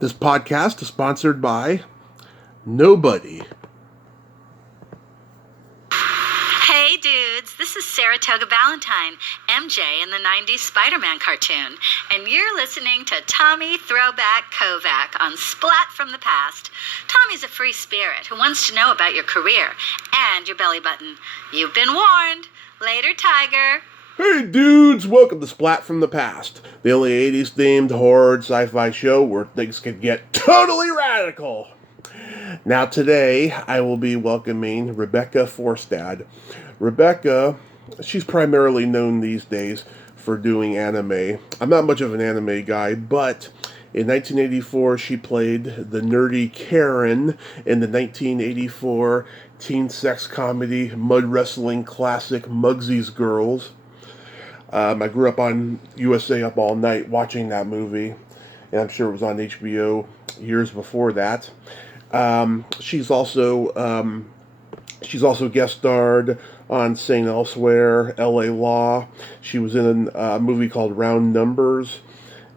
This podcast is sponsored by nobody. Hey dudes, this is Saratoga Valentine, MJ in the 90s Spider-Man cartoon, and you're listening to Tommy Throwback Kovac on Splat from the Past. Tommy's a free spirit who wants to know about your career and your belly button. You've been warned. Later, Tiger. Hey dudes, welcome to Splat from the Past, the only 80s themed horror sci-fi show where things can get totally radical. Now today, I will be welcoming Rebecca Forstadt. Rebecca, she's primarily known these days for doing anime. I'm not much of an anime guy, but in 1984, she played the nerdy Karen in the 1984 teen sex comedy mud wrestling classic Mugsy's Girls. I grew up on USA Up All Night watching that movie, and I'm sure it was on HBO years before that. She's also guest starred on St. Elsewhere, L.A. Law. She was in a movie called Round Numbers,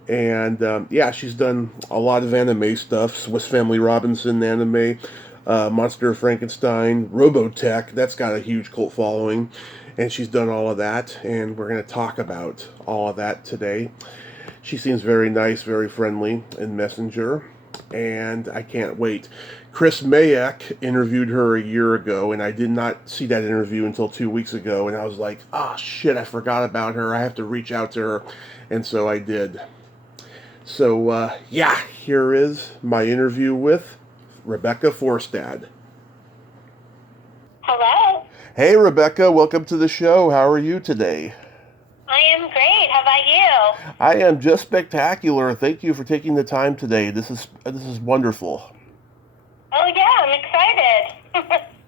and she's done a lot of anime stuff. Swiss Family Robinson anime, Monster of Frankenstein, Robotech. That's got a huge cult following. And she's done all of that, and we're going to talk about all of that today. She seems very nice, very friendly in Messenger, and I can't wait. Chris Mayek interviewed her a year ago, and I did not see that interview until 2 weeks ago, and I was like, oh shit, I forgot about her. I have to reach out to her, and so I did. So, here is my interview with Rebecca Forstadt. Hello. Hey, Rebecca, welcome to the show. How are you today? I am great. How about you? I am just spectacular. Thank you for taking the time today. This is wonderful. Oh, yeah, I'm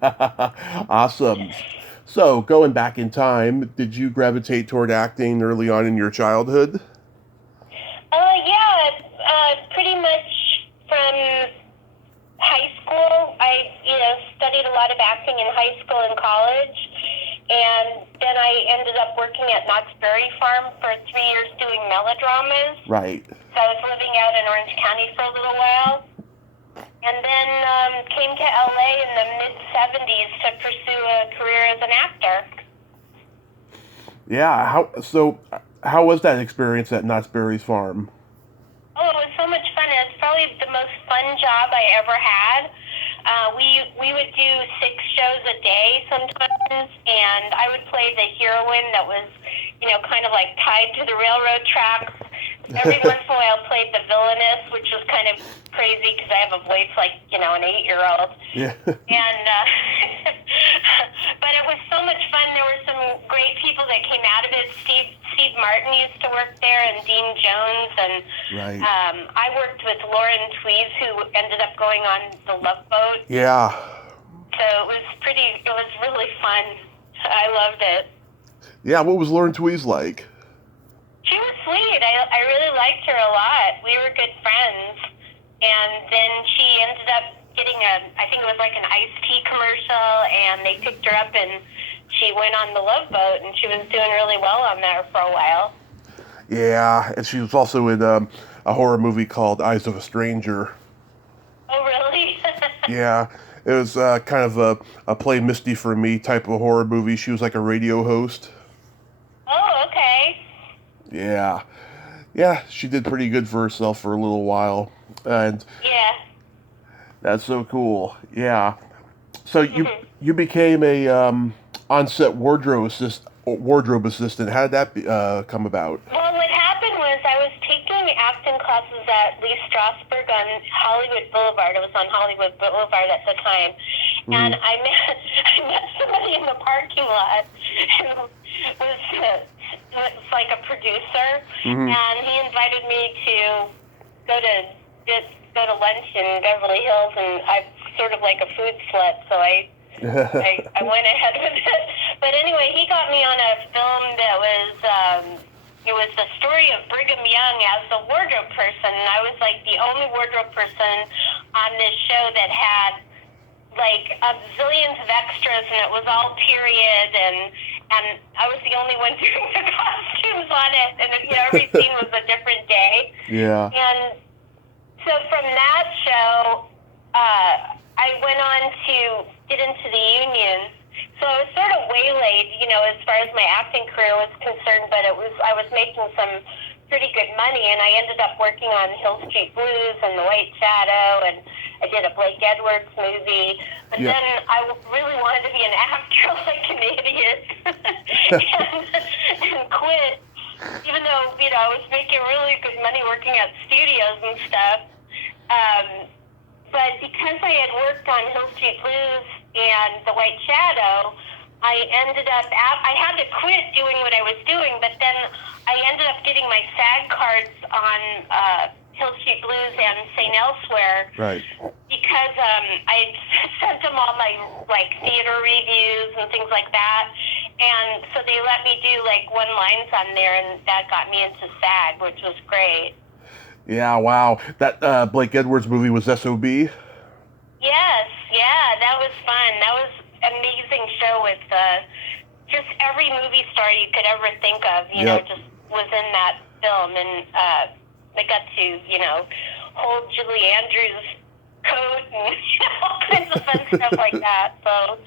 excited. Awesome. So, going back in time, did you gravitate toward acting early on in your childhood? Pretty much from high school. I, studied a lot of acting in high school and college, and then I ended up working at Knott's Berry Farm for 3 years doing melodramas. Right. So I was living out in Orange County for a little while, and then came to LA in the mid-'70s to pursue a career as an actor. Yeah. How was that experience at Knott's Berry Farm? Oh, it was so much fun. It's probably the most fun job I ever had. We would do 6 shows a day sometimes, and I would play the heroine that was, kind of like tied to the railroad tracks. Every once in a while I played the villainess, which was kind of crazy because I have a voice like, an 8-year-old. Yeah. And, but it was so much fun. There were some great people that came out of it. Steve Martin used to work there, and Dean Jones, and right. I worked with Lauren Tweez, who ended up going on the Love Boat. Yeah. So it was really fun. I loved it. Yeah, what was Lauren Tweez like? She was sweet. I really liked her a lot. We were good friends. And then she ended up getting I think it was like an iced tea commercial, and they picked her up and she went on the Love Boat, and she was doing really well on there for a while. Yeah, and she was also in a horror movie called Eyes of a Stranger. Oh, really? Yeah, it was kind of a Play Misty for Me type of horror movie. She was like a radio host. Oh, okay. Yeah, she did pretty good for herself for a little while, and yeah, that's so cool. Yeah, so you became a on-set wardrobe assistant. How did that come about? Well, what happened was I was taking acting classes at Lee Strasberg on Hollywood Boulevard. It was on Hollywood Boulevard at the time. Mm-hmm. And I met somebody in the parking lot who was like a producer. Mm-hmm. And he invited me to go to lunch in Beverly Hills, and I'm sort of like a food slut, so I went ahead with it. But anyway, he got me on a film that was, it was the story of Brigham Young as the wardrobe person, and I was like the only wardrobe person on this show that had like zillions of extras, and it was all period, and I was the only one doing the costumes on it, and every scene was a different day. Yeah. And so from as far as my acting career was concerned, but I was making some pretty good money, and I ended up working on Hill Street Blues and The White Shadow, and I did a Blake Edwards movie, and then I really wanted to be an actor like an idiot, and quit, even though, I was making really good money working at studios and stuff. But because I had worked on Hill Street Blues and The White Shadow, I ended up, I had to quit doing what I was doing, but then I ended up getting my SAG cards on Hill Street Blues and St. Elsewhere. Right. Because I sent them all my, theater reviews and things like that. And so they let me do, one-lines on there, and that got me into SAG, which was great. Yeah, wow. That Blake Edwards movie was S.O.B.? Yes, yeah, that was fun. That was an amazing show with just every movie star you could ever think of, just was in that film. And I got to, hold Julie Andrews' coat and all kinds of fun stuff like that. So,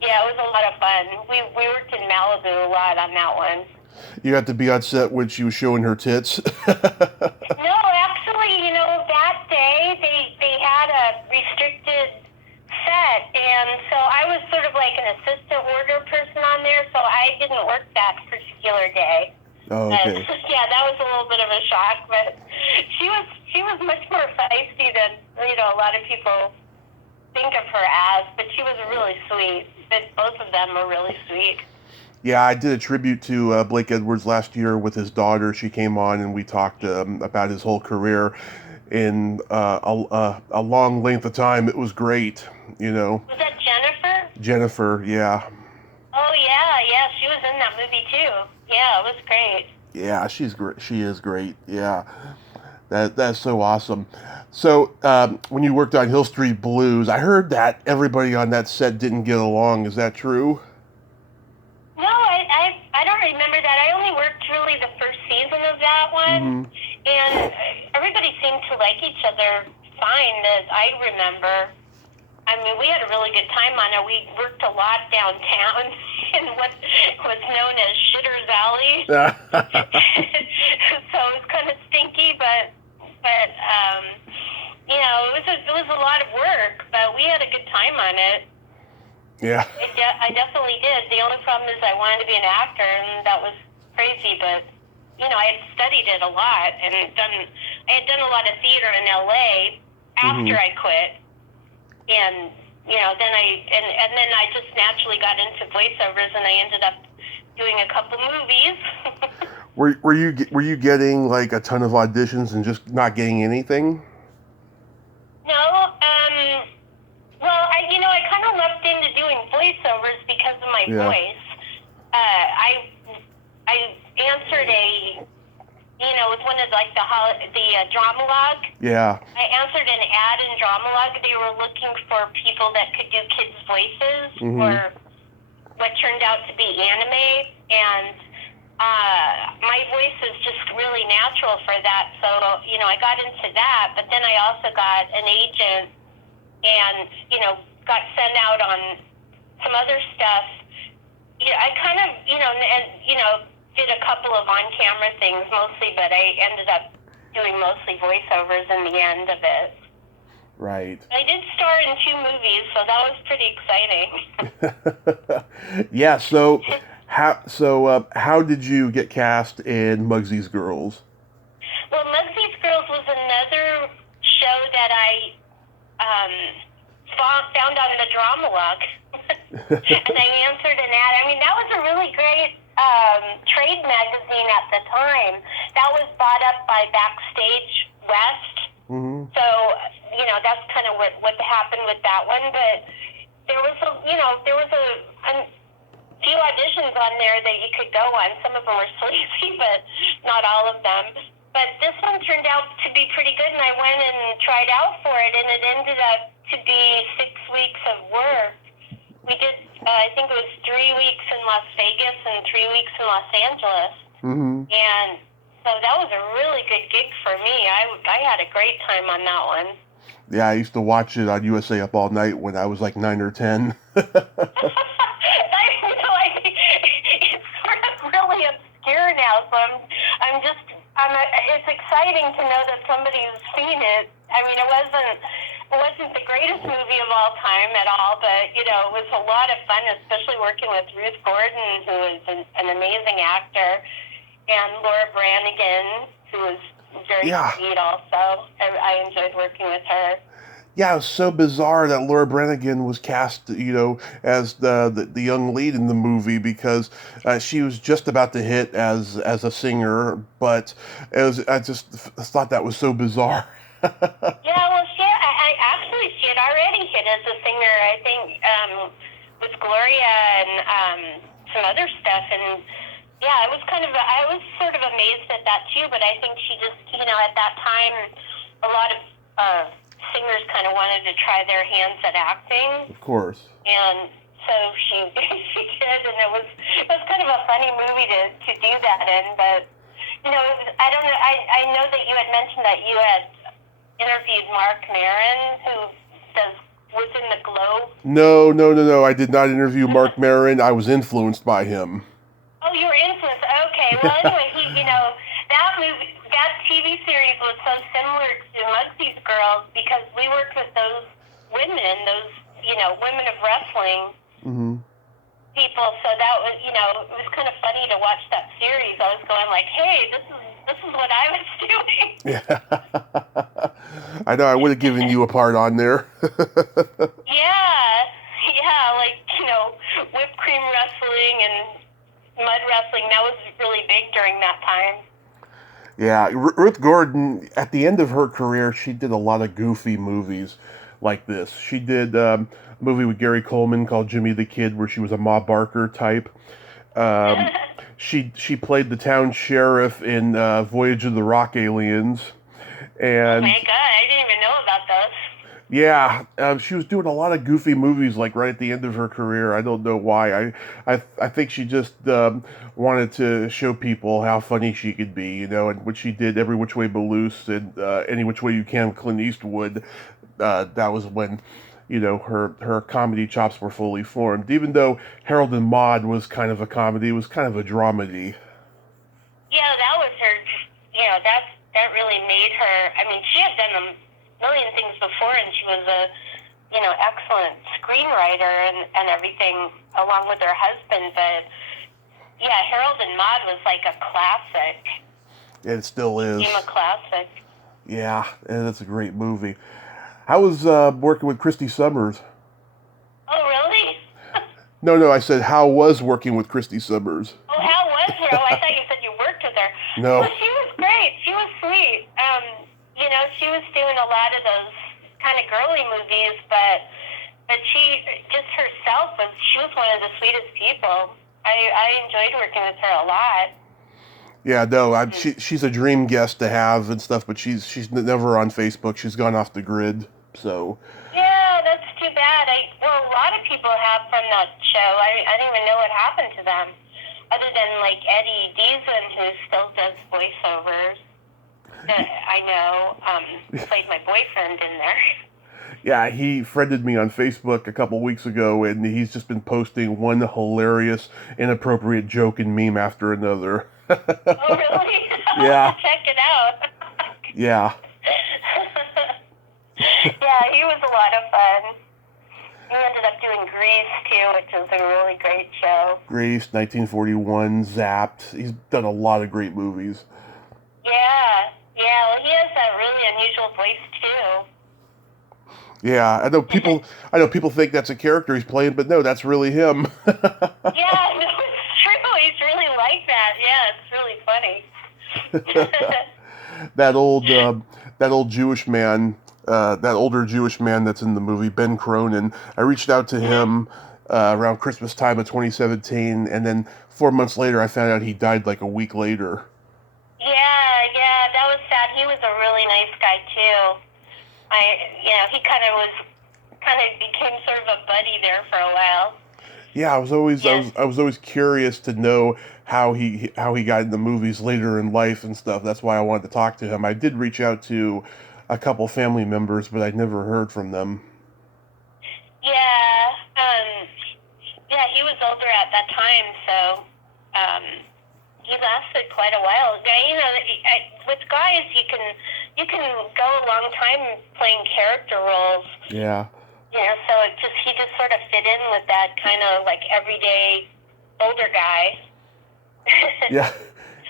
yeah, it was a lot of fun. We worked in Malibu a lot on that one. You got to be on set when she was showing her tits? No, actually, that day they had a restricted set, and so I was sort of like an assistant wardrobe person on there, so I didn't work that particular day. Oh, okay. Yeah, that was a little bit of a shock, but she was much more feisty than a lot of people think of her as, but she was really sweet. But both of them were really sweet. Yeah, I did a tribute to Blake Edwards last year with his daughter. She came on and we talked about his whole career in a long length of time. It was great, Was that Jennifer? Jennifer, yeah. Oh, yeah, she was in that movie too. Yeah, it was great. Yeah, she's great. She is great. Yeah, that's so awesome. So when you worked on Hill Street Blues, I heard that everybody on that set didn't get along. Is that true? No, I don't remember that. I only worked really the first season of that one, and everybody seemed to like each other fine, that I remember. I mean, we had a really good time on it. We worked a lot downtown in what was known as Shitter's Alley. So it was kind of stinky, but it was a lot of work, but we had a good time on it. Yeah. I definitely did. The only problem is I wanted to be an actor, and that was crazy, but I had studied it a lot, and I had done a lot of theater in LA after I quit. And then I just naturally got into voiceovers, and I ended up doing a couple movies. Were you getting like a ton of auditions and just not getting anything? No. Well, I kind of leapt into doing voiceovers because of my voice. I answered with one of the Dramalog. Yeah. I answered an ad in Dramalog. They were looking for people that could do kids' voices for what turned out to be anime, and my voice is just really natural for that. So, I got into that, but then I also got an agent and, got sent out on some other stuff. I kind of, did a couple of on-camera things mostly, but I ended up doing mostly voiceovers in the end of it. Right. I did star in 2 movies, so that was pretty exciting. Yeah, so how did you get cast in Mugsy's Girls? Well, Mugsy's Girls was another show that I found on the Dramalog, and I answered an ad. I mean, that was a really great trade magazine at the time. That was bought up by Backstage West. So, that's kind of what happened with that one. But there was a few auditions on there that you could go on. Some of them were sleazy, but not all of them. But this one turned out to be pretty good, and I went and tried out for it, and it ended up to be 6 weeks of work. We did, I think it was 3 weeks in Las Vegas and 3 weeks in Los Angeles. And so that was a really good gig for me. I had a great time on that one. Yeah, I used to watch it on USA Up All Night when I was like 9 or 10. obscure now, so it's exciting to know that somebody's seen it. I mean, it wasn't the greatest movie of all time at all, but, you know, it was a lot of fun, especially working with Ruth Gordon, who is an amazing actor, and Laura Branigan, who was very sweet also. I enjoyed working with her. Yeah, it was so bizarre that Laura Branigan was cast, you know, as the young lead in the movie, because she was just about to hit as a singer, but I just thought that was so bizarre. Yeah, well, she had already hit as a singer, I think, with Gloria and some other stuff, and yeah, I was sort of amazed at that too, but I think she just, you know, at that time, a lot of singers kind of wanted to try their hands at acting. Of course. And so she did, and it was kind of a funny movie to do that in, but, you know, I don't know, I know that you had mentioned that you had interviewed Mark Maron, who was in The Globe. No, I did not interview Mark Maron. I was influenced by him. Oh, you were influenced. Okay, well, anyway, you know, that TV series was so similar to Mugsy's Girls because we worked with those women, you know, women of wrestling people. So that was, you know, it was kind of funny to watch that series. I was going like, hey, this is what I was doing. Yeah. I know, I would have given you a part on there. Yeah, like, you know, whipped cream wrestling and mud wrestling. That was really big during that time. Yeah, Ruth Gordon, at the end of her career, she did a lot of goofy movies like this. She did a movie with Gary Coleman called Jimmy the Kid, where she was a Ma Barker type. She played the town sheriff in Voyage of the Rock Aliens. And, oh my God, I didn't even know about those. Yeah, she was doing a lot of goofy movies, like right at the end of her career. I don't know why. I think she just wanted to show people how funny she could be, you know. And when she did Every Which Way But Loose and Any Which Way You Can, Clint Eastwood, that was when, you know, her comedy chops were fully formed. Even though Harold and Maude was kind of a comedy, it was kind of a dramedy. Yeah, that was her. You know, that really made her. I mean, she had done million things before, and she was a, you know, excellent screenwriter and everything along with her husband, but yeah, Harold and Maude was like a classic. It still is. Became a classic. Yeah, that's a great movie. How was working with Christy Summers? Oh, really? No, I said how was working with Christy Summers? Oh, how was her? Oh, I thought you said you worked with her. No. Well, she was great. She was sweet. You know, she was doing a lot of those kind of girly movies, but she just herself she was one of the sweetest people. I enjoyed working with her a lot. Yeah, no, she's a dream guest to have and stuff, but she's never on Facebook. She's gone off the grid, so. Yeah, that's too bad. Well, a lot of people have from that show. I don't even know what happened to them, other than like Eddie Deason, who still does voiceovers. I know, played my boyfriend in there. Yeah, he friended me on Facebook a couple weeks ago, and he's just been posting one hilarious, inappropriate joke and meme after another. Oh, really? Yeah. Check it out. Yeah. Yeah, he was a lot of fun. He ended up doing Grease, too, which is a really great show. Grease, 1941, Zapped. He's done a lot of great movies. Yeah, well, he has that really unusual voice, too. Yeah, I know people think that's a character he's playing, but no, that's really him. Yeah, no, it's true. He's really like that. Yeah, it's really funny. that old Jewish man, that older Jewish man that's in the movie, Ben Cronin. I reached out to him around Christmas time of 2017, and then 4 months later, I found out he died like a week later. Yeah, that was sad. He was a really nice guy too. He kind of became sort of a buddy there for a while. Yeah, I was always curious to know how he got into movies later in life and stuff. That's why I wanted to talk to him. I did reach out to a couple family members, but I never heard from them. Yeah, he was older at that time, so he lasted quite a while. You know, with guys, you can go a long time playing character roles. Yeah. You know, so he just sort of fit in with that kind of like everyday older guy. Yeah,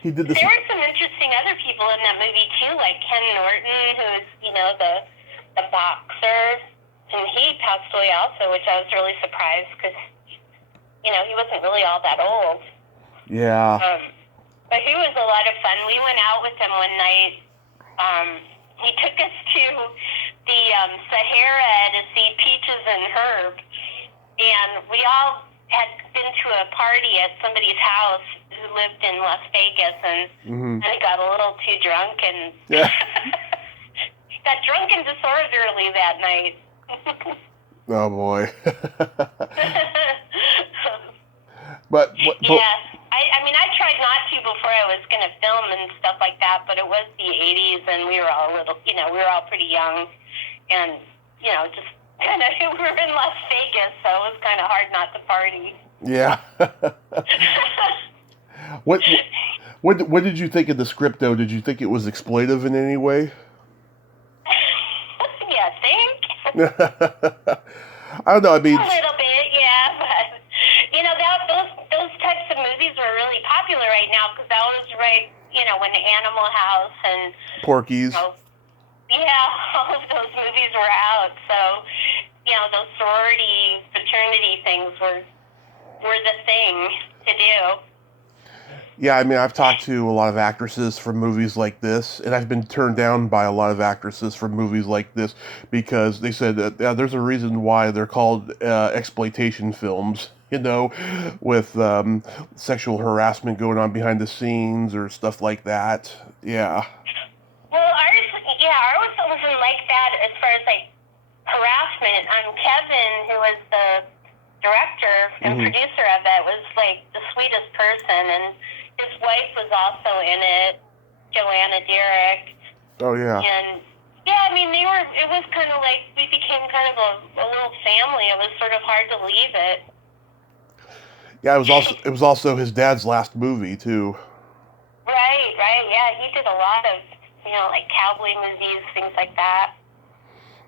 he did this. There were some interesting other people in that movie too, like Ken Norton, who's, you know, the boxer, and he passed away also, which I was really surprised because, you know, he wasn't really all that old. Yeah. But he was a lot of fun. We went out with him one night. He took us to the Sahara to see Peaches and Herb, and we all had been to a party at somebody's house who lived in Las Vegas, and I got a little too drunk and got drunk and disorderly that night. Oh boy. But yeah, I mean, I tried not to before I was going to film and stuff like that, but it was the 80s, and we were all we were all pretty young, and, you know, just kind of, we were in Las Vegas, so it was kind of hard not to party. Yeah. What did you think of the script, though? Did you think it was exploitive in any way? Yeah, think? I don't know, I mean... A little bit, yeah, but, you know, those types of movies were really popular right now, because that was right, you know, when Animal House and... Porky's. You know, yeah, all of those movies were out, so, you know, those sorority, fraternity things were the thing to do. Yeah, I mean, I've talked to a lot of actresses from movies like this, and I've been turned down by a lot of actresses from movies like this because they said that there's a reason why they're called exploitation films, you know, with sexual harassment going on behind the scenes or stuff like that. Yeah. Well, ours wasn't like that as far as, like, harassment. Kevin, who was the director and producer of it, was, like, the sweetest person, and his wife was also in it, Joanna Derrick. Oh, yeah. And, yeah, I mean, it was kind of like, we became kind of a little family. It was sort of hard to leave it. Yeah, it was also his dad's last movie, too. Right, yeah, he did a lot of, you know, like cowboy movies, things like that.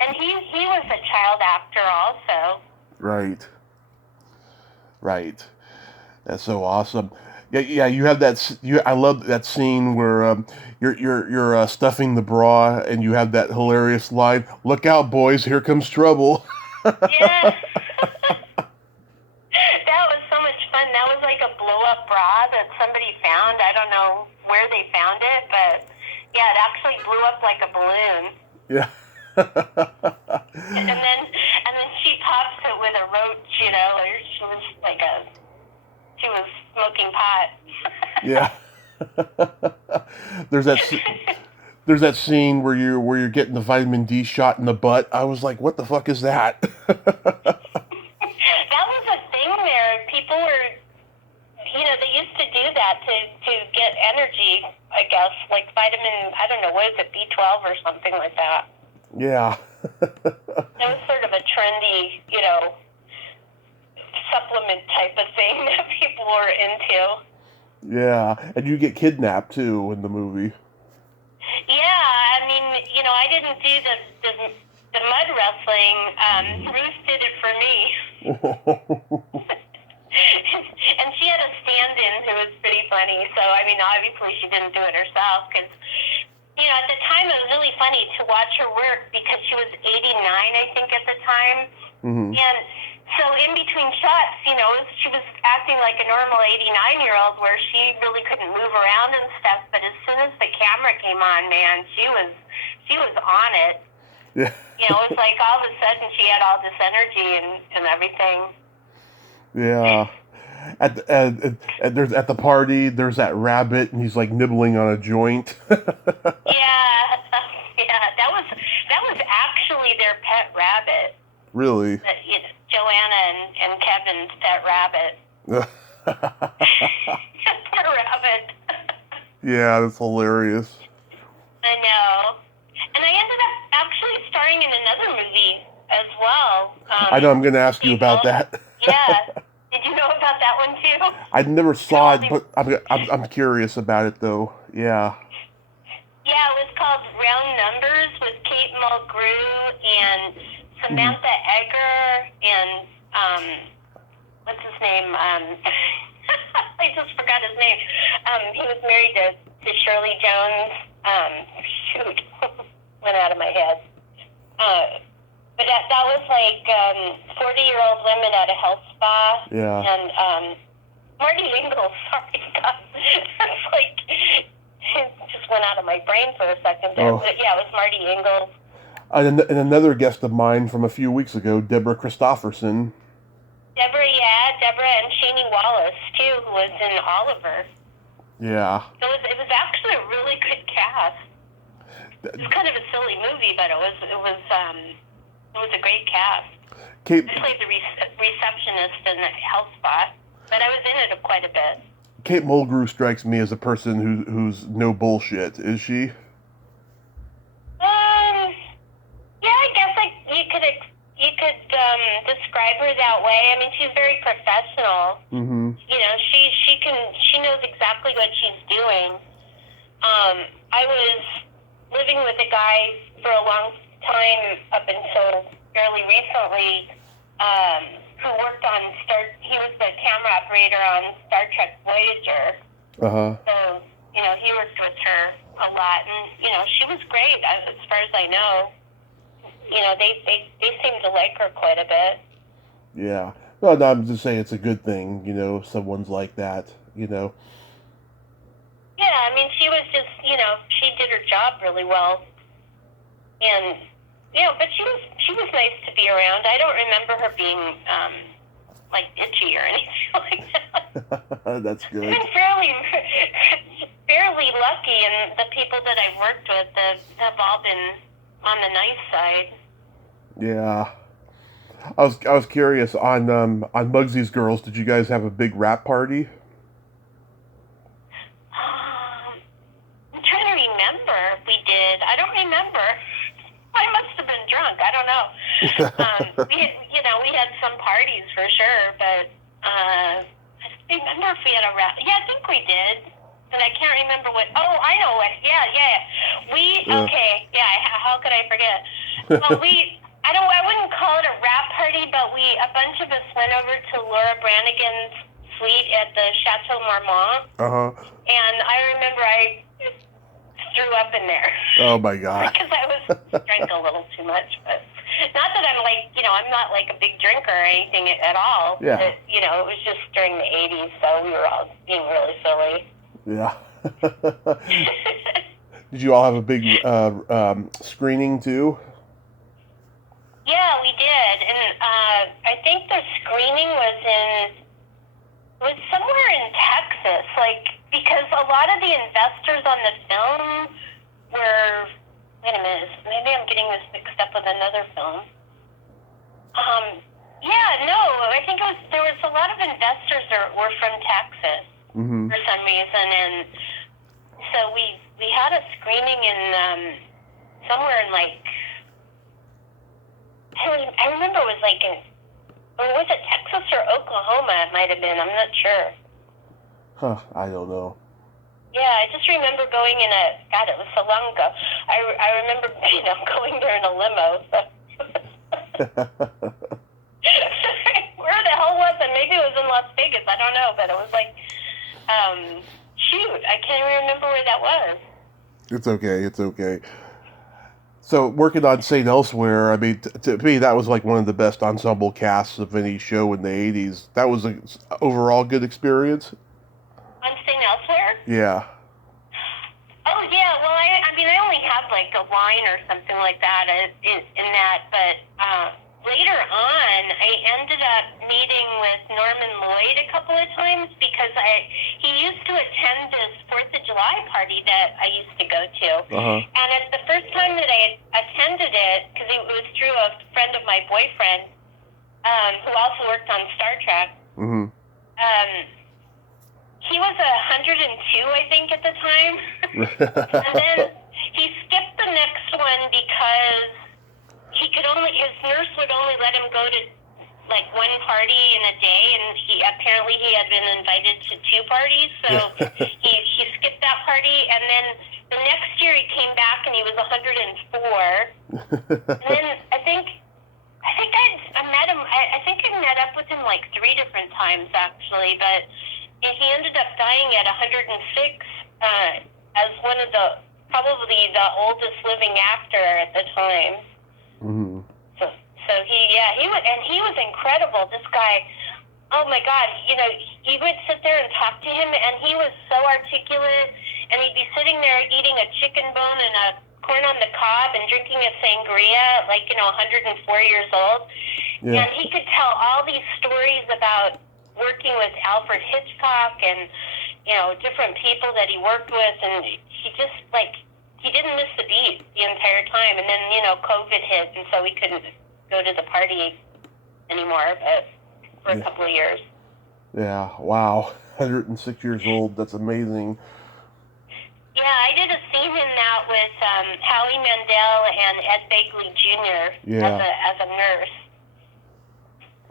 And he was a child actor also. Right. That's so awesome. Yeah. You have that. I love that scene where you're stuffing the bra, and you have that hilarious line, "Look out, boys! Here comes trouble." Yeah. That was so much fun. That was like a blow-up bra that somebody found. I don't know where they found it, but yeah, it actually blew up like a balloon. Yeah. and then she pops it with a roach, you know, or she was smoking pot. Yeah. There's that scene where you're getting the vitamin D shot in the butt. I was like, what the fuck is that? That was a thing there. People were, you know, they used to do that to get energy, I guess, like vitamin, I don't know, what is it, B12 or something like that. Yeah. It was sort of a trendy, you know, supplement type of thing that people were into. Yeah, and you get kidnapped, too, in the movie. Yeah, I mean, you know, I didn't do the mud wrestling. Ruth did it for me. And she had a stand-in who was pretty funny. So, I mean, obviously she didn't do it herself because, you know, at the time it was really funny to watch her work because she was 89, I think, at the time. And so in between shots, you know, she was acting like a normal 89-year-old where she really couldn't move around and stuff. But as soon as the camera came on, man, she was on it. Yeah. You know, it was like all of a sudden she had all this energy and everything. Yeah. At the party, there's that rabbit, and he's like nibbling on a joint. Yeah, that was actually their pet rabbit. Really? Joanna and Kevin's pet rabbit. Poor rabbit. Yeah, that's hilarious. I know. And I ended up actually starring in another movie as well. I know, I'm going to ask you about that. Yeah. Did you know about that one too? I never saw it, but I'm curious about it though. Yeah. Yeah, it was called Round Numbers with Kate Mulgrew and Samantha Egger and what's his name? I just forgot his name. He was married to Shirley Jones. Shoot, went out of my head. But that was like 40-year-old women at a health spa. Yeah. And Marty Ingalls, sorry, God. It's like, it just went out of my brain for a second there. Oh. But yeah, it was Marty Ingalls. And another guest of mine from a few weeks ago, Deborah Christopherson. Deborah and Shani Wallace, too, who was in Oliver. Yeah. So it was actually a really good cast. It was kind of a silly movie, but it was a great cast. Kate, I played the receptionist in the health spot, but I was in it quite a bit. Kate Mulgrew strikes me as a person who's no bullshit. Is she? Yeah, I guess you could describe her that way. I mean, she's very professional. Mm-hmm. You know, she knows exactly what she's doing. I was living with a guy for a long time up until fairly recently, who worked on he was the camera operator on Star Trek Voyager. Uh-huh. So, you know, he worked with her a lot, and, you know, she was great, as far as I know. You know, they seem to like her quite a bit. Yeah. No, I'm just saying it's a good thing, you know, if someone's like that, you know. Yeah, I mean, she was just, you know, she did her job really well. And, you know, but she was nice to be around. I don't remember her being, like, itchy or anything like that. That's good. I've been fairly lucky, and the people that I've worked with have all been on the nice side. Yeah. I was curious on Mugsy's Girls. Did you guys have a big rap party? I'm trying to remember if we did. I don't remember. I must have been drunk. I don't know. We had some parties for sure, but I don't remember if we had a rap. Yeah, I think we did. And I can't remember what. Oh, I know what. Yeah. Okay. Yeah. How could I forget? Well, I wouldn't call it a rap party, but a bunch of us went over to Laura Branigan's suite at the Chateau Marmont. Uh-huh. And I remember I threw up in there. Oh my God. Because I was drank a little too much, but not that I'm like, you know, I'm not like a big drinker or anything at all. Yeah. But, you know, it was just during the 80s, so we were all being really silly. Yeah. Did you all have a big screening too? Yeah, we did, and I think the screening was somewhere in Texas, like, because a lot of the investors on the film were. Wait a minute, maybe I'm getting this mixed up with another film. Yeah, no, I think there was a lot of investors that were from Texas. Mm-hmm. For some reason, and so we had a screening in somewhere in like I remember it was like was it Texas or Oklahoma? It might have been. I'm not sure. Huh? I don't know. Yeah, I just remember going in God, it was so long ago. I remember going there in a limo. So. Where the hell was it? Maybe it was in Las Vegas. I don't know, but it was like. Shoot, I can't even remember where that was. It's okay. So, working on St. Elsewhere, I mean, to me, that was like one of the best ensemble casts of any show in the 80s. That was an overall good experience? On St. Elsewhere? Yeah. Oh, yeah, well, I mean, I only had like a line or something like that in that, but later on, I ended up meeting with Norman Lloyd a couple of times because he used to attend this 4th of July party that I used to go to. Uh-huh. And at the first time that I attended it, because it was through a friend of my boyfriend, who also worked on Star Trek, Mm-hmm. he was 102, I think, at the time. And then he skipped the next one because his nurse would only let him go to like one party in a day, and he had been invited to 2 parties, so he skipped that party, and then the next year he came back and he was 104. And then I think I met him. I think I met up with him like 3 different times actually, but he ended up dying at 106 as one of probably the oldest living actor at the time. Mm-hmm. So he was incredible. This guy, oh my God, you would sit there and talk to him, and he was so articulate, and he'd be sitting there eating a chicken bone and a corn on the cob and drinking a sangria, like 104 years old. Yeah. And he could tell all these stories about working with Alfred Hitchcock and different people that he worked with, and he just he didn't miss the beat the entire time. And then COVID hit, and so we couldn't go to the party anymore, but for a couple of years. Yeah, wow. 106 years old, that's amazing. Yeah, I did a scene in that with Howie Mandel and Ed Begley Jr. as a nurse.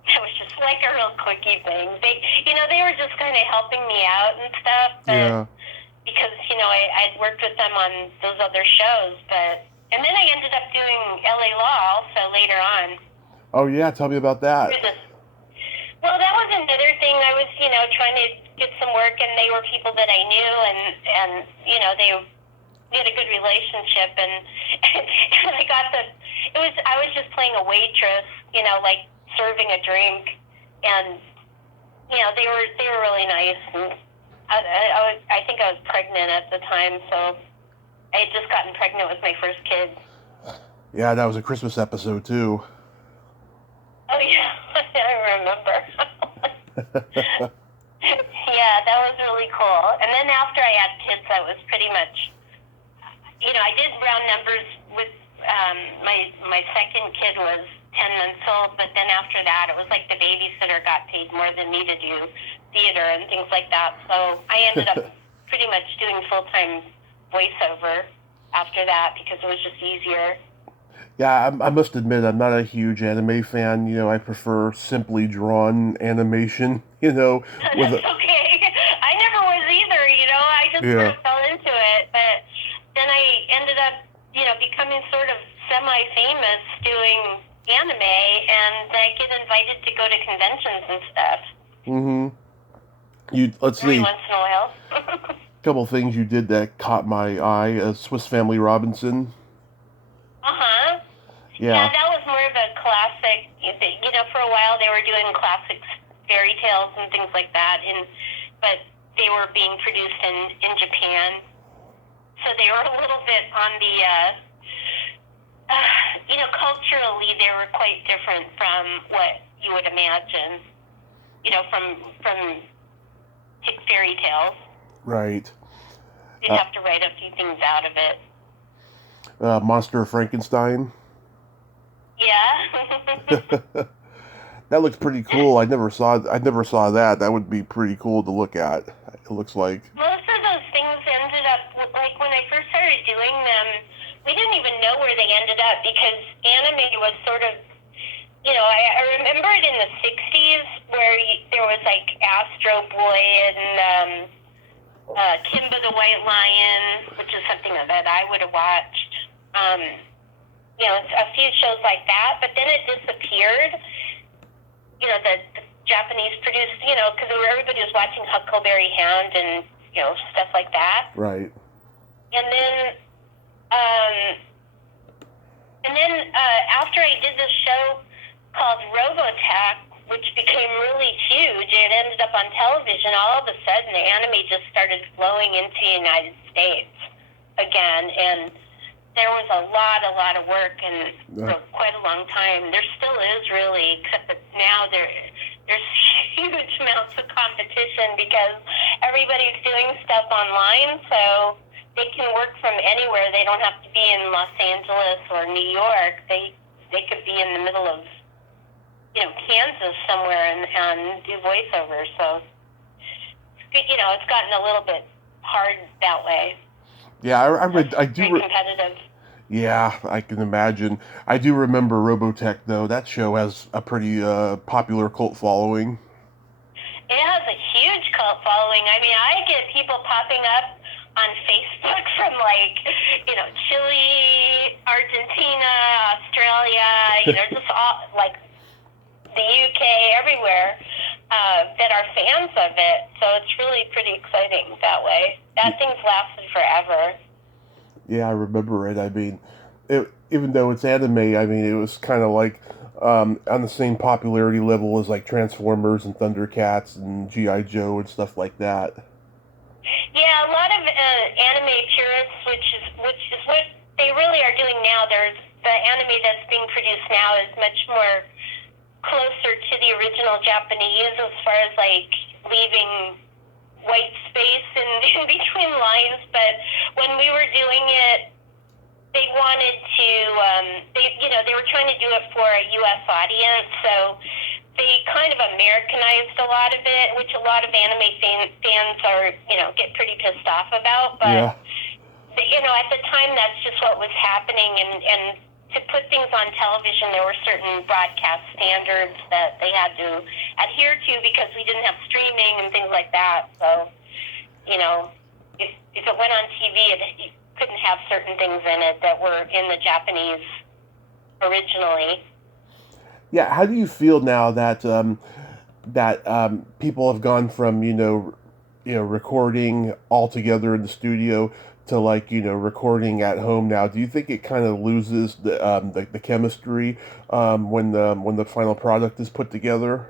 It was just like a real quickie thing. They were just kind of helping me out and stuff, but because I'd worked with them on those other shows, and then I ended up doing LA Law also later on. Oh yeah, tell me about that. Well, that was another thing. I was, trying to get some work, and they were people that I knew, and we had a good relationship, and I was just playing a waitress, like serving a drink, and they were really nice, and I think I was pregnant at the time, so I had just gotten pregnant with my first kid. Yeah, that was a Christmas episode too. Oh yeah, I remember. Yeah, that was really cool. And then after I had kids, I was pretty much, I did round numbers with my second kid was 10 months old, but then after that, it was like the babysitter got paid more than me to do theater and things like that. So I ended up pretty much doing full-time voiceover after that because it was just easier. Yeah, I must admit I'm not a huge anime fan. I prefer simply drawn animation. That's okay. I never was either. I just sort of fell into it, but then I ended up, becoming sort of semi-famous doing anime, and I get invited to go to conventions and stuff. Mm-hmm. Let's see. Every once in a while. A couple things you did that caught my eye: Swiss Family Robinson. Yeah, that was more of a classic. For a while they were doing classic fairy tales and things like that, but they were being produced in Japan, so they were a little bit on the, culturally they were quite different from what you would imagine, from fairy tales. Right. You'd have to write a few things out of it. Monster of Frankenstein. Yeah. That looks pretty cool. I never saw that. That would be pretty cool to look at. It looks like most of those things ended up like when I first started doing them, we didn't even know where they ended up because anime was sort of, I remember it in the 60s where there was like Astro Boy and Kimba the White Lion, which is something that I would have watched. A few shows like that, but then it disappeared. The Japanese produced, because everybody was watching Huckleberry Hound and, stuff like that. Right. And then after I did this show called Robotech, which became really huge, it ended up on television, all of a sudden the anime just started flowing into the United States again, and there was a lot of work, and for quite a long time. There still is, really, except that now there's huge amounts of competition because everybody's doing stuff online, so they can work from anywhere. They don't have to be in Los Angeles or New York. They could be in the middle of, Kansas somewhere and do voiceover. So, it's gotten a little bit hard that way. Yeah, I do. Very competitive. Yeah, I can imagine. I do remember Robotech, though. That show has a pretty popular cult following. It has a huge cult following. I mean, I get people popping up on Facebook from Chile, Argentina, Australia, just all like the UK, everywhere, that are fans of it. So it's really pretty exciting that way. That thing's lasted forever. Yeah, I remember it. I mean, even though it's anime, I mean, it was kind of like on the same popularity level as like Transformers and Thundercats and G.I. Joe and stuff like that. Yeah, a lot of anime purists, which is what they really are doing now. There's the anime that's being produced now is much more closer to the original Japanese as far as like leaving white space in between lines. But when we were doing it, they wanted to, they were trying to do it for a U.S. audience, so they kind of Americanized a lot of it, which a lot of anime fans are, get pretty pissed off about. But, Yeah. At the time, that's just what was happening, and to put things on television, there were certain broadcast standards that they had to adhere to because we didn't have streaming and things like that. So, if it went on TV, it couldn't have certain things in it that were in the Japanese originally. Yeah, how do you feel now that people have gone from recording all together in the studio to recording at home now? Do you think it kind of loses the chemistry when the final product is put together?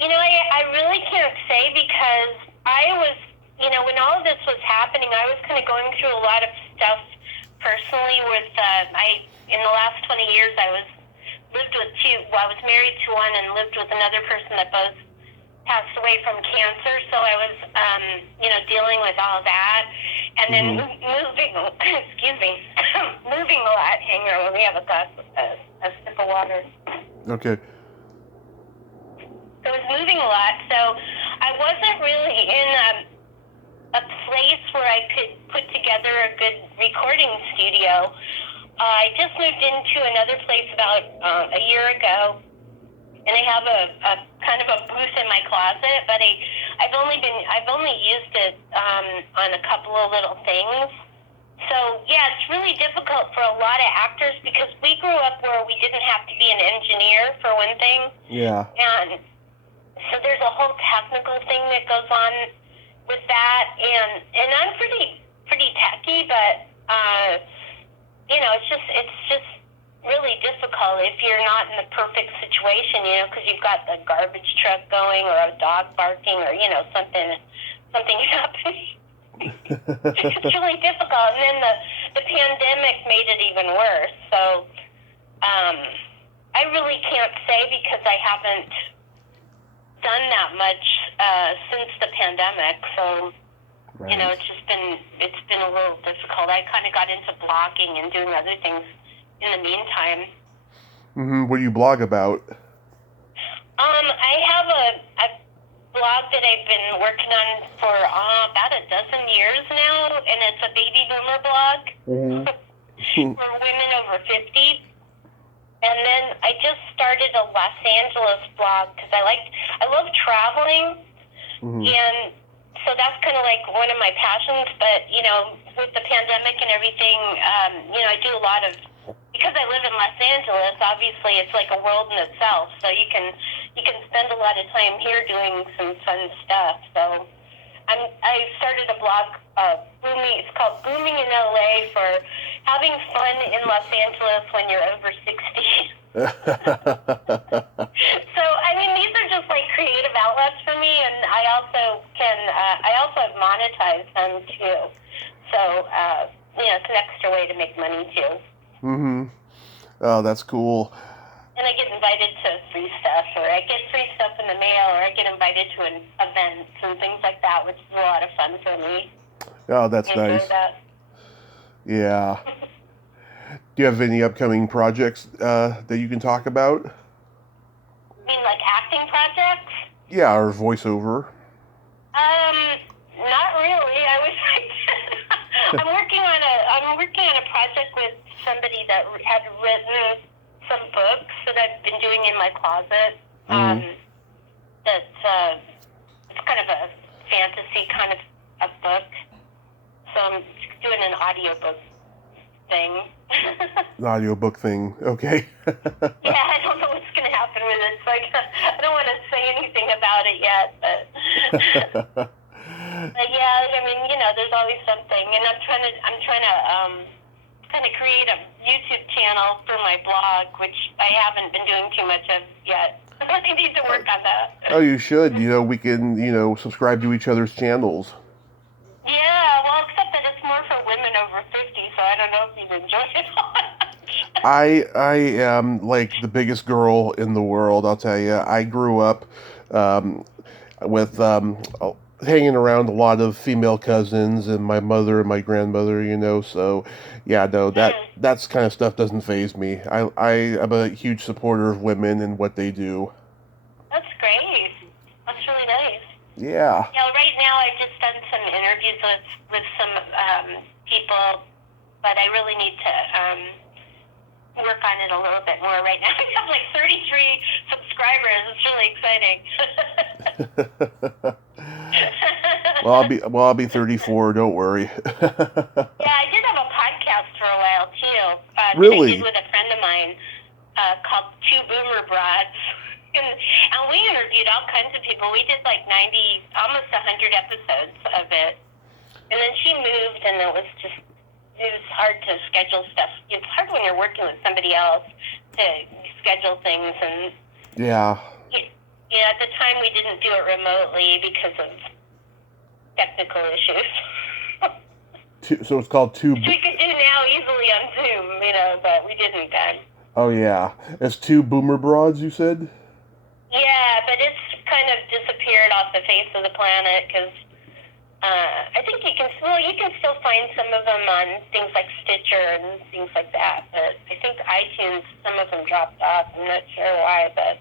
I really can't say because I was, when all of this was happening, I was kind of going through a lot of stuff personally with, in the last 20 years, I was married to one and lived with another person that both passed away from cancer. So I was, dealing with all that. And then moving, excuse me, moving a lot. Hang on, let me have a sip of water. Okay. So I was moving a lot, so I wasn't really in a place where I could put together a good recording studio. I just moved into another place about a year ago, and I have a kind of a booth in my closet, but I've only used it on a couple of little things. So yeah, it's really difficult for a lot of actors because we grew up where we didn't have to be an engineer for one thing. Yeah. And so there's a whole technical thing that goes on with that, and I'm pretty techy, but it's just really difficult if you're not in the perfect situation, because you've got the garbage truck going or a dog barking or something happening. It's really difficult, and then the pandemic made it even worse. So I really can't say because I haven't done that much since the pandemic. So right. It's been a little difficult. I kind of got into blogging and doing other things in the meantime. What do you blog about? I have a blog that I've been working on for about a dozen years now, and it's a baby boomer blog for women over 50. And then I just started a Los Angeles blog because I love traveling, and so that's kind of like one of my passions. But with the pandemic and everything, I do a lot of, because I live in Los Angeles. Obviously, it's like a world in itself. So you can spend a lot of time here doing some fun stuff. So I started a blog, it's called Booming in LA, for having fun in Los Angeles when you're over 60. So, these are just like creative outlets for me, and I also have monetized them too. So, it's an extra way to make money too. Oh, that's cool. And I get invited to free stuff, or I get free stuff in the mail, or I get invited to events and things like that, which is a lot of fun for me. Oh, that's nice. That. Yeah. Do you have any upcoming projects that you can talk about? You mean like acting projects? Yeah, or voiceover. Not really. I wish I did. I'm working on a project with written some books that I've been doing in my closet. It's kind of a fantasy kind of a book. So I'm doing an audiobook thing. An audiobook thing, okay. Yeah, I don't know what's going to happen with it, so I don't want to say anything about it yet, but yeah, I mean, there's always something, and I'm trying to kind of create a YouTube channel for my blog, which I haven't been doing too much of yet. I need to work on that. Oh, you should. We can, subscribe to each other's channels. Yeah, well, except that it's more for women over 50, so I don't know if you'd enjoy it. I am like the biggest girl in the world, I'll tell you. I grew up with hanging around a lot of female cousins and my mother and my grandmother, so yeah, no, that's kind of stuff doesn't faze me. I am a huge supporter of women and what they do. That's great. That's really nice. Yeah. Right now I've just done some interviews with some people, but I really need to work on it a little bit more right now. I have like 33 subscribers. It's really exciting. I'll be 34. Don't worry. Yeah, I did have a podcast for a while too. Really? That I did with a friend of mine called Two Boomer Broads, and we interviewed all kinds of people. We did like 90, almost 100 episodes of it, and then she moved, and it was hard to schedule stuff. It's hard when you're working with somebody else to schedule things, and yeah. Yeah, at the time we didn't do it remotely because of technical issues. So it's called Two... Which we could do now easily on Zoom, but we didn't then. Oh, yeah. It's Two Boomer Broads, you said? Yeah, but it's kind of disappeared off the face of the planet because I think you can still find some of them on things like Stitcher and things like that, but I think iTunes, some of them dropped off. I'm not sure why, but...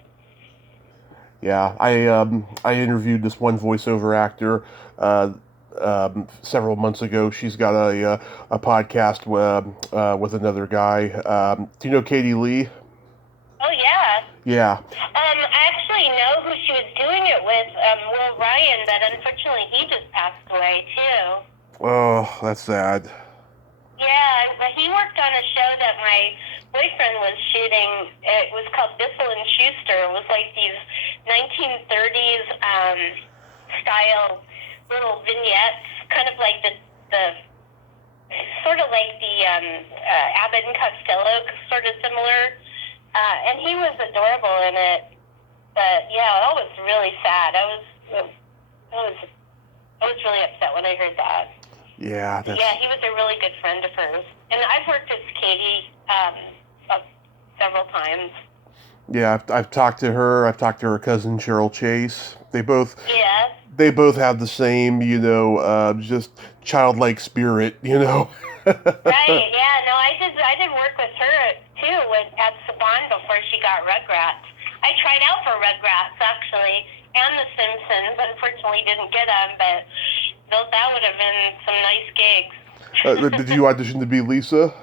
Yeah, I interviewed this one voiceover actor several months ago. She's got a podcast with another guy. Do you know Katie Lee? Oh yeah. Yeah. I actually know who she was doing it with, Will Ryan, but unfortunately he just passed away too. Oh, that's sad. Yeah, he worked on a show that my boyfriend was shooting. It was called Bissell and Schuster. It was like these 1930s style little vignettes, kind of like the sort of like the Abbott and Costello, sort of similar. And he was adorable in it. But yeah, that was really sad. I was really upset when I heard that. Yeah. Yeah, he was a really good friend of hers. And I've worked with Katie several times. Yeah, I've talked to her. I've talked to her cousin Cheryl Chase. They both have the same, just childlike spirit, Right. Yeah. No, I did work with her too at Saban before she got Rugrats. I tried out for Rugrats actually, and The Simpsons. Unfortunately, didn't get them, but that would have been some nice gigs. Did you audition to be Lisa?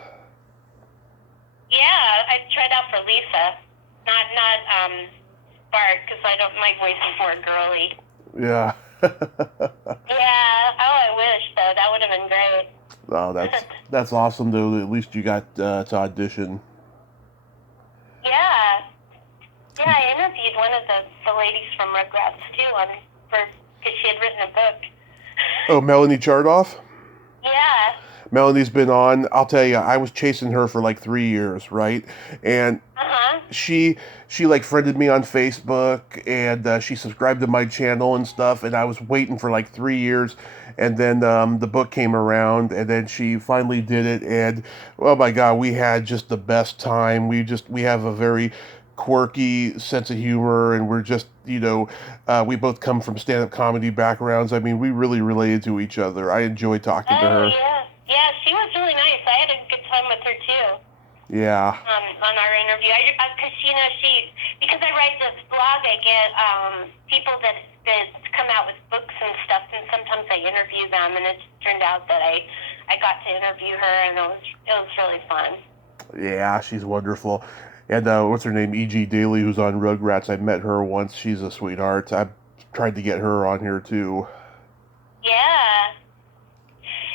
Yeah, I tried out for Lisa. Not Bart, because my voice is more girly. Yeah. Yeah. Oh, I wish though. That would have been great. Oh, that's awesome though. At least you got to audition. Yeah. Yeah, I interviewed one of the ladies from Rugrats too, because she had written a book. Oh, Melanie Chardoff? Yeah. Melanie's been on. I'll tell you, I was chasing her for like 3 years, right? And she like friended me on Facebook, and she subscribed to my channel and stuff, and I was waiting for like 3 years, and then the book came around, and then she finally did it, and oh my God, we had just the best time. We have a very quirky sense of humor, and we're just, we both come from stand-up comedy backgrounds. I mean, we really related to each other. I enjoyed talking to her. Yeah, she was really nice. I had a good time with her too. Yeah. On our interview, because I write this blog, I get people that come out with books and stuff, and sometimes I interview them, and it turned out that I got to interview her, and it was really fun. Yeah, she's wonderful. And what's her name? E.G. Daily, who's on Rugrats. I met her once. She's a sweetheart. I've tried to get her on here too. Yeah.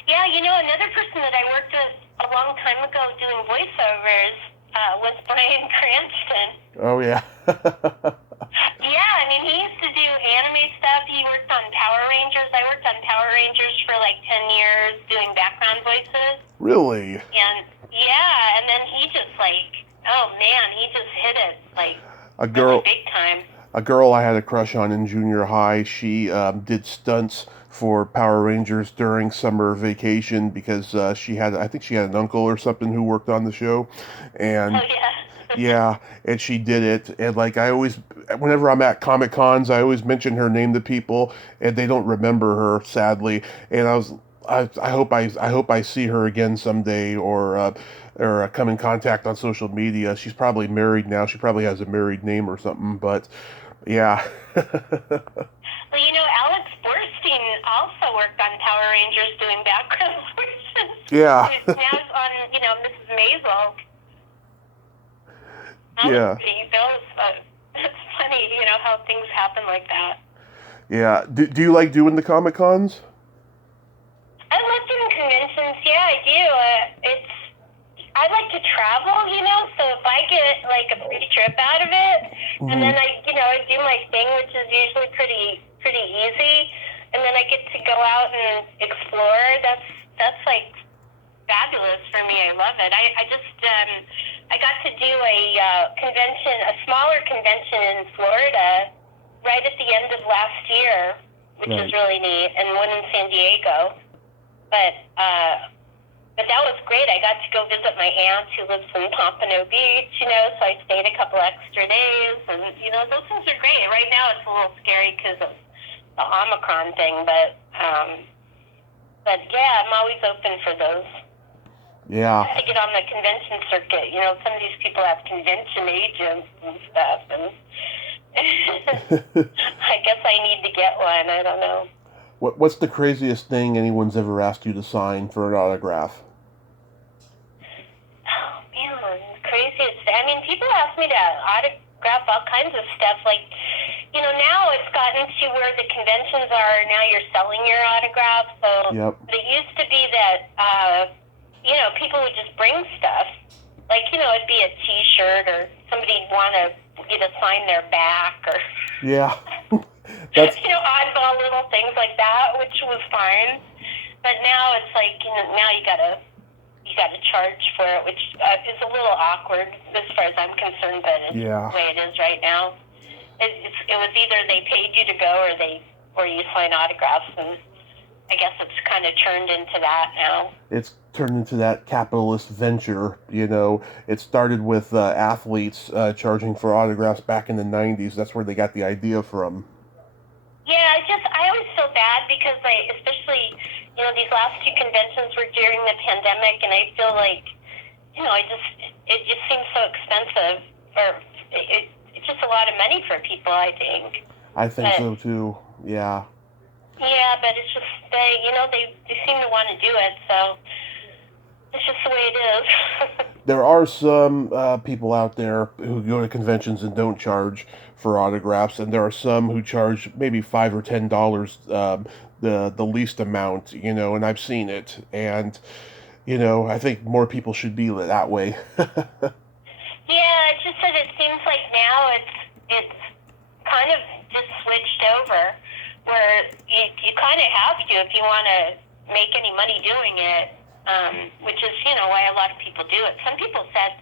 Yeah, another person that I worked with a long time ago doing voiceovers was Brian Cranston. Oh yeah. Yeah, I mean, he used to do anime stuff. He worked on Power Rangers. I worked on Power Rangers for like 10 years doing background voices. Really? And yeah, and then he just oh man, he just hit it like A really girl. big time. A girl I had a crush on in junior high. She did stunts for Power Rangers during summer vacation because I think she had an uncle or something who worked on the show, and Oh yeah. yeah, and she did it. And like whenever I'm at Comic Cons, I always mention her name to people, and they don't remember her, sadly. And I hope I see her again someday, or come in contact on social media. She's probably married now. She probably has a married name or something, but yeah. Well, Alex Borstein also worked on Power Rangers doing background voices. Yeah. Who's now on, Mrs. Maisel. Yeah. It's funny, how things happen like that. Yeah. Do you like doing the Comic Cons? I love doing conventions. Yeah, I do. I like to travel, so if I get like a free trip out of it, and then I do my thing, which is usually pretty easy, and then I get to go out and explore. That's like fabulous for me. I love it. I just I got to do a smaller convention in Florida right at the end of last year, which was really neat, and one in San Diego. But that was great. I got to go visit my aunt who lives in Pompano Beach, so I stayed a couple extra days, and those things are great. Right now it's a little scary because of the Omicron thing, but yeah, I'm always open for those. Yeah. To get on the convention circuit, some of these people have convention agents and stuff, and I guess I need to get one. I don't know. What's the craziest thing anyone's ever asked you to sign for an autograph? Oh man, craziest. I mean, people ask me to autograph all kinds of stuff. Like, now it's gotten to where the conventions are. Now you're selling your autograph. So Yep. It used to be that people would just bring stuff. Like, it'd be a T-shirt, or somebody'd want to get to sign their back, or Yeah. That's oddball little things like that, which was fine. But now it's like, now you gotta charge for it, which is a little awkward as far as I'm concerned. But it's the way it is right now. It was either they paid you to go, or you sign autographs, and I guess it's kind of turned into that now. It's turned into that capitalist venture. It started with athletes charging for autographs back in the 90s. That's where they got the idea from. Yeah, I always feel bad because especially, these last two conventions were during the pandemic, and I feel like, it just seems so expensive, or it's just a lot of money for people, I think. I think so too, yeah. Yeah, but it's just, they seem to want to do it, so it's just the way it is. There are some people out there who go to conventions and don't charge for autographs, and there are some who charge maybe $5 or $10, the least amount, and I've seen it, and I think more people should be that way. Yeah, it's just that it seems like now it's kind of just switched over, where you kind of have to if you want to make any money doing it, which is, why a lot of people do it. Some people said,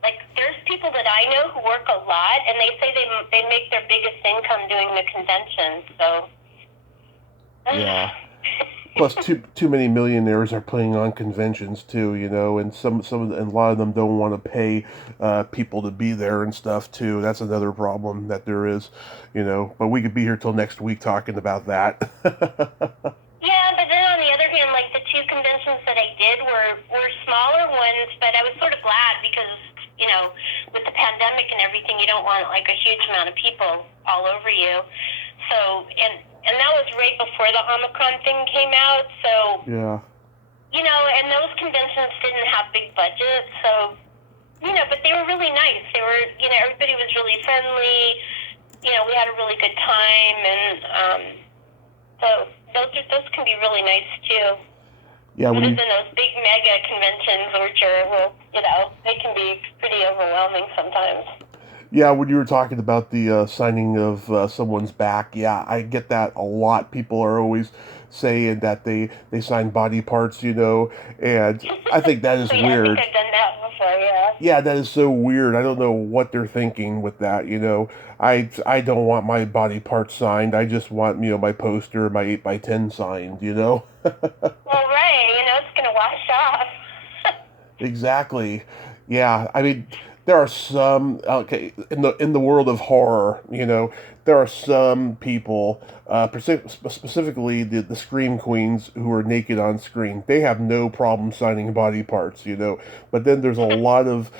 like, there's people that I know who work a lot, and they say they make their biggest income doing the convention, so... Yeah. Plus, too many millionaires are playing on conventions too, and and a lot of them don't want to pay people to be there and stuff too. That's another problem that there is, But we could be here till next week talking about that. Yeah, but then on the other hand, like, the two conventions that I did were smaller ones, but I was sort of glad because, with the pandemic and everything, you don't want, like, a huge amount of people all over you. So, and that was right before the Omicron thing came out, so... Yeah. And those conventions didn't have big budgets, so but they were really nice. They were, everybody was really friendly. We had a really good time, and so those can be really nice too. Yeah, Other than those big mega conventions, which are, they can be pretty overwhelming sometimes. Yeah, when you were talking about the signing of someone's back, yeah, I get that a lot. People are always saying that they sign body parts, and I think that is So, weird. I think I've done that before, yeah. Yeah, that is so weird. I don't know what they're thinking with that, I don't want my body parts signed. I just want, my poster, my 8x10 signed, Well, right, it's going to wash off. Exactly. Yeah, I mean, there are some in the world of horror. There are some people, specifically the scream queens who are naked on screen. They have no problem signing body parts. But then there's a lot of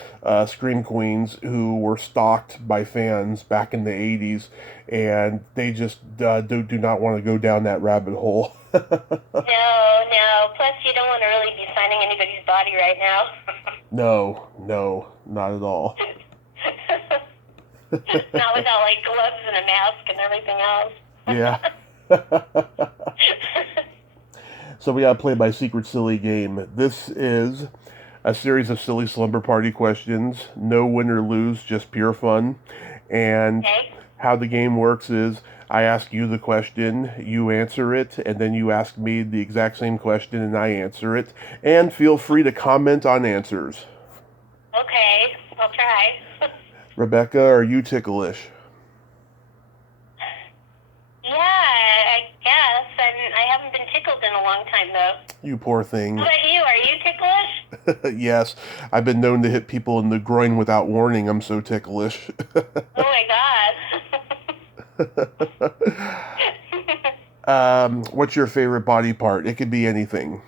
scream queens who were stalked by fans back in the '80s, and they just do not want to go down that rabbit hole. No. Plus, you don't want to really be signing anybody's body right now. No, not at all. Not without, gloves and a mask and everything else. Yeah. So we gotta play my secret silly game. This is a series of silly slumber party questions. No win or lose, just pure fun. And Okay. how the game works is I ask you the question, you answer it, and then you ask me the exact same question and I answer it. And feel free to comment on answers. Okay, I'll try. Rebecca, are you ticklish? Yeah, I guess. And I haven't been tickled in a long time, though. You poor thing. How about you? Are you ticklish? Yes, I've been known to hit people in the groin without warning. I'm so ticklish. Oh, my God. What's your favorite body part? It could be anything.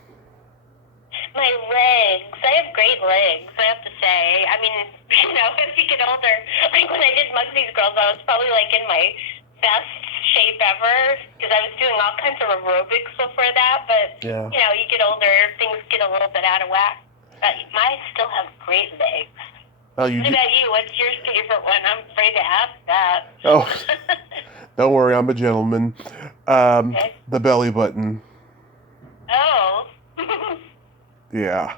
My legs. I have great legs, I have to say. I mean, as you get older, like when I did Mugsy's Girls, I was probably in my best shape ever because I was doing all kinds of aerobics before that. But, Yeah. You get older, things get a little bit out of whack. But I still have great legs. Oh, What about you? What's your favorite one? I'm afraid to ask that. Oh, don't worry, I'm a gentleman. Okay. The belly button. Oh. Yeah.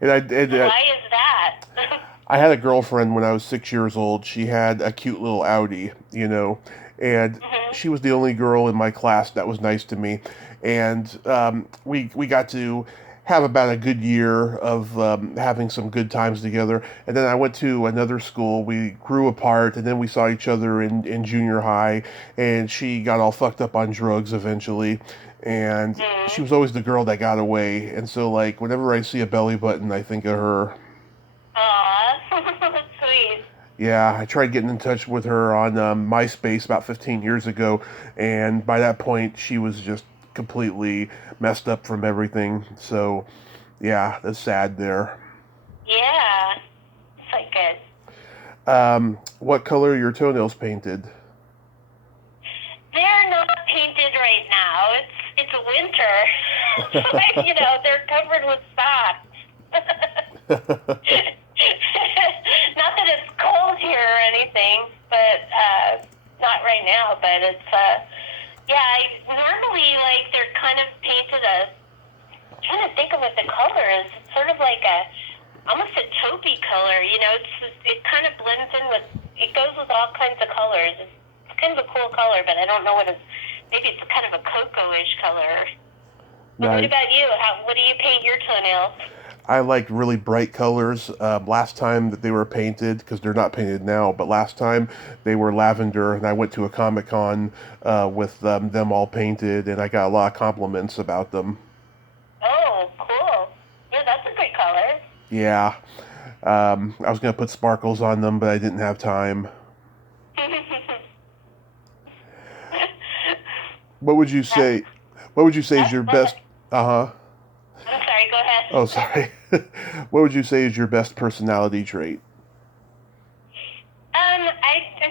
Why is that? I had a girlfriend when I was 6 years old. She had a cute little Audi, and she was the only girl in my class that was nice to me. And we got to have about a good year of having some good times together. And then I went to another school. We grew apart, and then we saw each other in junior high, and she got all fucked up on drugs eventually. And she was always the girl that got away. And so, whenever I see a belly button, I think of her. Aw, that's sweet. Yeah, I tried getting in touch with her on MySpace about 15 years ago, and by that point, she was just completely messed up from everything. So, yeah, that's sad there. Yeah, it's good. What color are your toenails painted? They're not painted right now. It's winter. They're covered with socks. Not that it's cold here or anything, but not right now. But it's normally they're kind of painted I'm trying to think of what the color is. It's sort of almost a taupey color. It kind of blends in with. It goes with all kinds of colors. It's kind of a cool color, but I don't know what it's. Maybe it's kind of a cocoa-ish color. But what about you? What do you paint your toenails? I like really bright colors. Last time that they were painted, because they're not painted now, but last time they were lavender, and I went to a Comic-Con with them all painted, and I got a lot of compliments about them. Oh, cool. Yeah, that's a good color. Yeah. I was going to put sparkles on them, but I didn't have time. What would you say is your best... Uh-huh. I'm sorry, go ahead. Oh, sorry. What would you say is your best personality trait? I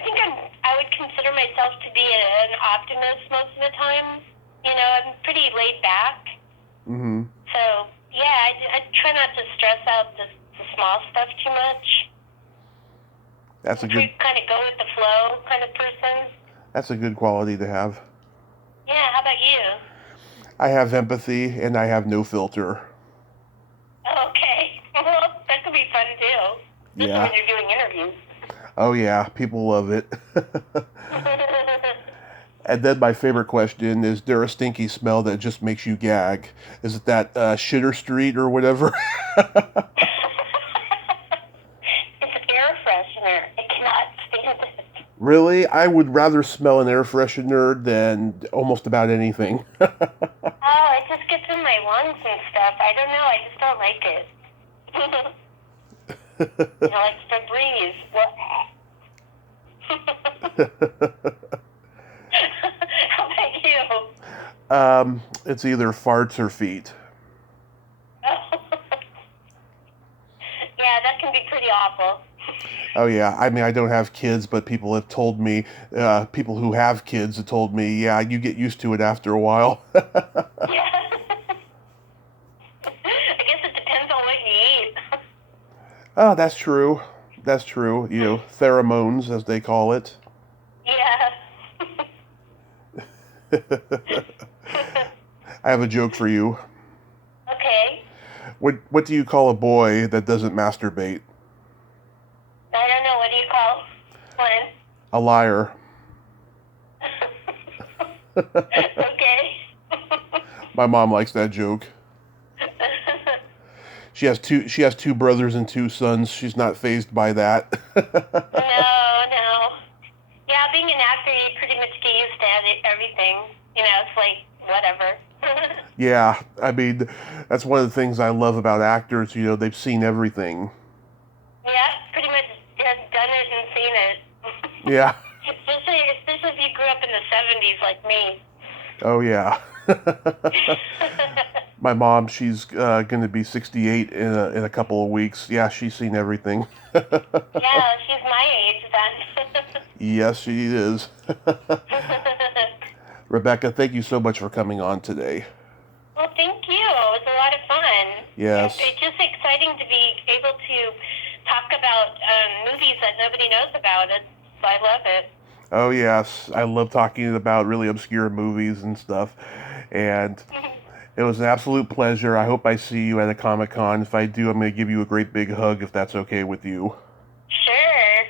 think I would consider myself to be an optimist most of the time. I'm pretty laid back. Mm-hmm. So, yeah, I try not to stress out the small stuff too much. That's a I'm good. kind of go with the flow kind of person. That's a good quality to have. Yeah, how about you? I have empathy and I have no filter. Okay. Well, that could be fun too. Especially Yeah. when you're doing interviews. Oh yeah, people love it. And then my favorite question is: there a stinky smell that just makes you gag? Is it that Shitter Street or whatever? It's air freshener. I cannot stand it. Really? I would rather smell an air freshener than almost about anything. Oh, it just gets in my lungs and stuff. I don't know. I just don't like it. Like Febreze. What? How about you? It's either farts or feet. Yeah, that can be pretty awful. Oh yeah, I mean I don't have kids, but people have told me, people who have kids have told me, yeah, you get used to it after a while. Yeah. I guess it depends on what you eat. Oh, that's true. That's true. You know, pheromones, as they call it. Yeah. I have a joke for you. Okay. What do you call a boy that doesn't masturbate? I don't know. What do you call one? A liar. Okay. My mom likes that joke. She has two brothers and two sons. She's not fazed by that. No. Yeah, being an actor, you pretty much get used to everything. You know, it's like, whatever. Yeah, I mean, that's one of the things I love about actors. You know, they've seen everything. Yeah, pretty much just done it and seen it. Yeah. Especially if you grew up in the 70s like me. Oh, yeah. My mom, she's going to be 68 in a couple of weeks. Yeah, she's seen everything. Yeah, she's my age then. Yes, she is. Rebecca, thank you so much for coming on today. Well, thank you. It was a lot of fun. Yes. It's just exciting to be able to talk about movies that nobody knows about. I love it. Oh, yes. I love talking about really obscure movies and stuff. And it was an absolute pleasure. I hope I see you at a Comic-Con. If I do, I'm going to give you a great big hug if that's okay with you. Sure.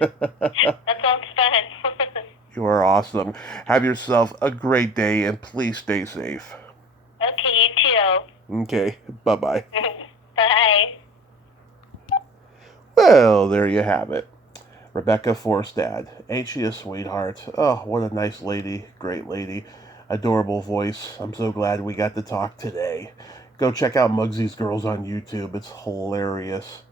That sounds fun. You are awesome. Have yourself a great day and please stay safe. Okay, you too. Okay, bye-bye. Bye. Well, there you have it. Rebecca Forstadt. Ain't she a sweetheart? Oh, what a nice lady. Great lady. Adorable voice. I'm so glad we got to talk today. Go check out Mugsy's Girls on YouTube. It's hilarious.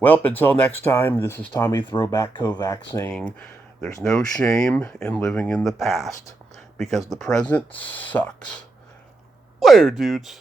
Well, until next time, this is Tommy Throwback Kovac saying, there's no shame in living in the past, because the present sucks. Later, dudes.